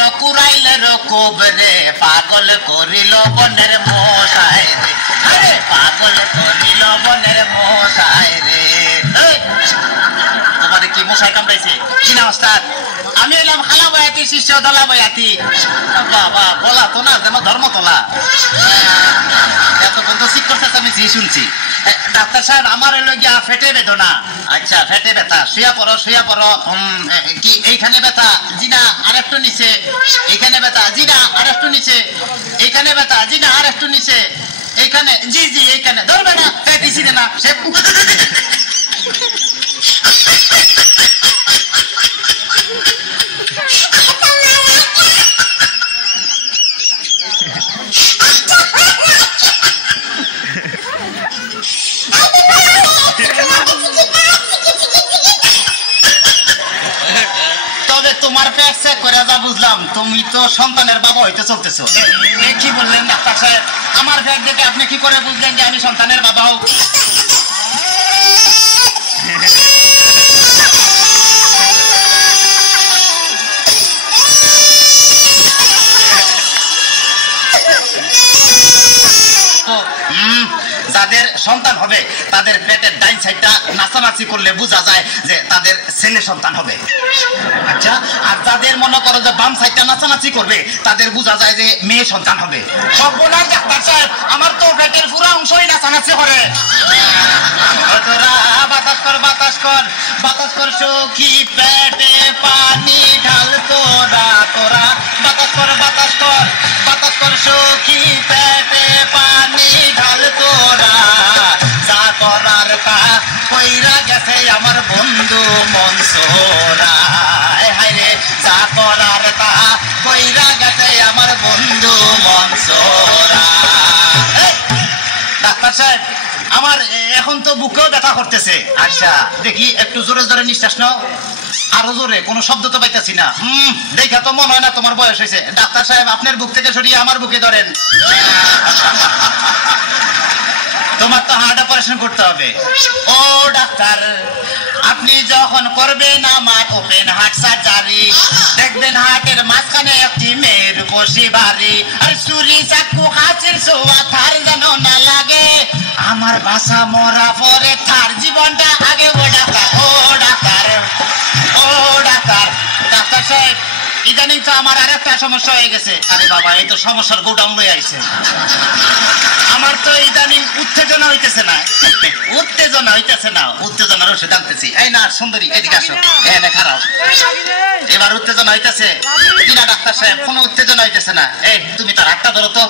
যেন কুড়াইলের কোবরে পাগল করিল বনের মশাই রে আরে পাগল করিল বনের মশাই রে তোমারে কি মশাই কামড়াইছে কি না ওস্তাদ আমি এলাম খালা বয়াতি শিষ্য দলা বয়াতি বাবা বলা তো না যেন ধর্মতলা এতক্ষণ তো ঠিক করতে আমি জি শুনছি ডাক্তার সাহেব আমার এলো গিয়া ফেটে বেদনা আচ্ছা ফেটে ব্যথা শুয়া পড়ো কি এইখানে ব্যথা জি না আরেকটু নিচে এইখানে ব্যথা জি না আরেকটু নিচে এইখানে ব্যথা জি না আরেকটু নিচে এইখানে জি জি এইখানে ধরবে না দিছি না সে বুঝলাম তুমি তো সন্তানের বাবা হইতে চলতেছো কি বললেন ডাক্তার সাহেব আমার ফ্যাট দেখে আপনি কি করে বুঝলেন যে আমি সন্তানের বাবা হোক যাদের সন্তান হবে তাদের পেটের ডাইন সাইডটা নাচানাচি করলে বোঝা যায় যে তাদের ছেলে সন্তান হবে আচ্ছা আর যাদের মনে করো যে বাম সাইডটা নাচানাচি করবে তাদের বোঝা যায় যে মেয়ে সন্তান হবে সব বলার ডাক্তার সাহেব আমার তো পেটের পুরো অংশই নাচানাচি করে বাতাস কর সখী পেটে পানি ঢাল তোরা বাতাস কর সখী পেটে পানি ঢাল তোরা যা করার তা কইরা গেছে আমার বন্ধু মনসুরা হায় রে যা করার তা কইরা গেছে আমার বন্ধু মনসুরা ডাক্তার সাহেব আমার এখন তো বুকেও ব্যথা করতেছে আচ্ছা দেখি একটু জোরে জোরে নিঃশ্বাস নাও আরো জোরে কোনো শব্দ তো পাইতেছি না দেখা তো মনে হয় না তোমার বয়স হয়েছে ডাক্তার সাহেব আপনার বুক থেকে সরিয়ে আমার বুকে ধরেন তোমার তো হার্ট অপারেশন করতে হবে ও ডাক্তার আপনি যখন করবেন আমার ওপেন হার্ট সার্জারি দেখবেন হার্টের মাঝখানে একটি মেয়ের বসি বাড়ি আর চুরি চাকু হাঁচের সোয়া থার যেন না লাগে আমার বাসা মরা পরে তার জীবনটা আগে ও ডাক্তার ডাক্তার সাহেব ইদানিং তো আমার আর একটা সমস্যা হয়ে গেছে আরে বাবা এই তো সমস্যার গোডাউন লয়ে আইছে আমার তো ইদানিং উত্তেজনা হইতেছে না উত্তেজনার ওষুধ আনতেছি এই না সুন্দরী এদিকে আসো এনে খারাপ এবার উত্তেজনা হইতেছে কিনা ডাক্তার সাহেব কোনো উত্তেজনা হইতেছে না এই তুমি তার হাতটা ধরো তো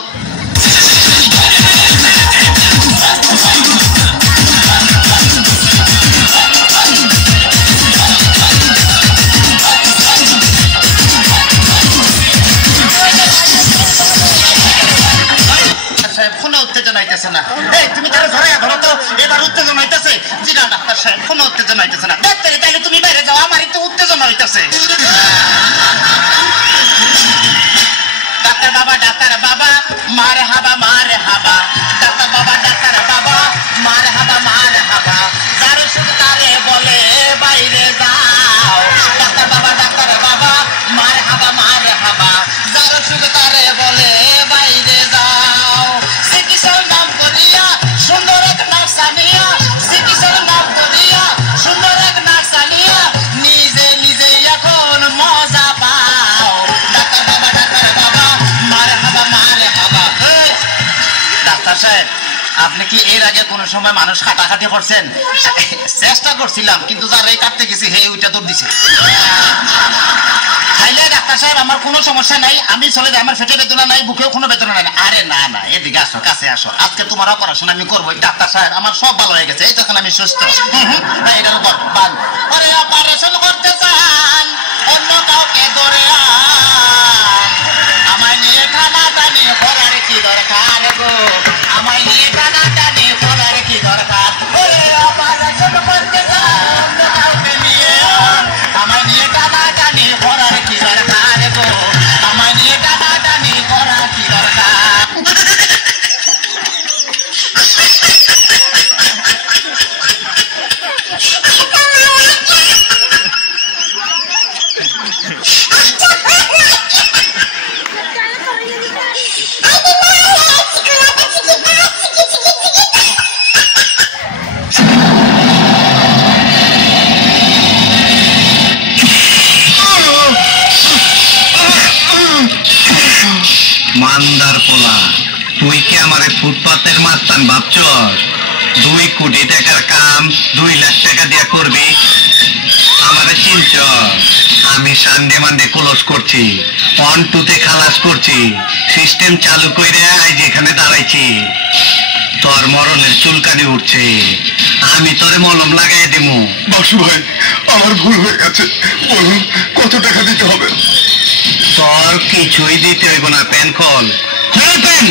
কোনো উত্তেজনা হইতেছে না এই তুমি তারা ধরো তো এবার উত্তেজনা হইতেছে জি না ডাক্তার সাহেব কোনো উত্তেজনা হইতেছে না ডাক্তার তাহলে তুমি বাইরে যাও আমারই তো উত্তেজনা হইতেছে ডাক্তার বাবা মার হাবা ডাক্তার বাবা মার হাবা যার সুতারে বলে বাইরে যাও ডাক্তার বাবা মার হাবা যার সুতারে বলে বাইরে যাও চিকিৎসার নাম করিয়া সুন্দর এক নার্সানিয়া চিকিৎসার নাম করিয়া সুন্দর এক নার্সানিয়া নিজে এখন মজা পাও ডাক্তার বাবা মার হাবা ডাক্তার সাহেব আপনি কি এর আগে কোন সময় মানুষ কাটাকাটি করছেন চেষ্টা করছিলাম কিন্তু যারাই কাটতে গেছি হে ওইটা দৌড় দিছে তাইলে ডাক্তার সাহেব আমার কোনো সমস্যা নাই আমি চলে যাই আমার পেটে বেদনা নাই বুকেও কোনো বেদনা নাই আরে না এদিকে আসো কাছে আসো আজকে তোমার অপারেশন আমি করবো ডাক্তার সাহেব আমার সব ভালো হয়ে গেছে এই তখন আমি সুস্থ এটার উপর বান আরে অপারেশন করতে চান অন্য কাউকে ধরে আমায় নিয়ে টানাটানি করার কি দরকার গো আমায় নিয়ে টানাটানি করার কি দরকার ওরে অপারেশন করতে চান অন্য কাউকে নিয়ে আমায় নিয়ে টানাটানি করার কি দরকার গো আমায় নিয়ে টানাটানি করার কি দরকার শয়তান ভাবছ 2 কোটি টাকার কাম 2 লাখ টাকা দিয়ে করবি? আমারে চিনছ? আমি সানডে মানডে ক্লোজ করছি, 1 2 খালাস করছি, সিস্টেম চালু কইরা আজ এখানে দাঁড়াইছি। তোর মরণের চুলকানি উঠছে, আমি তোরে মলম লাগাই দিমু। বাসু ভাই, আমার ভুল হয়ে গেছে, বলুন কত টাকা দিতে হবে? তোর কিছুই দিতে হইব না, পেন খোল। পেন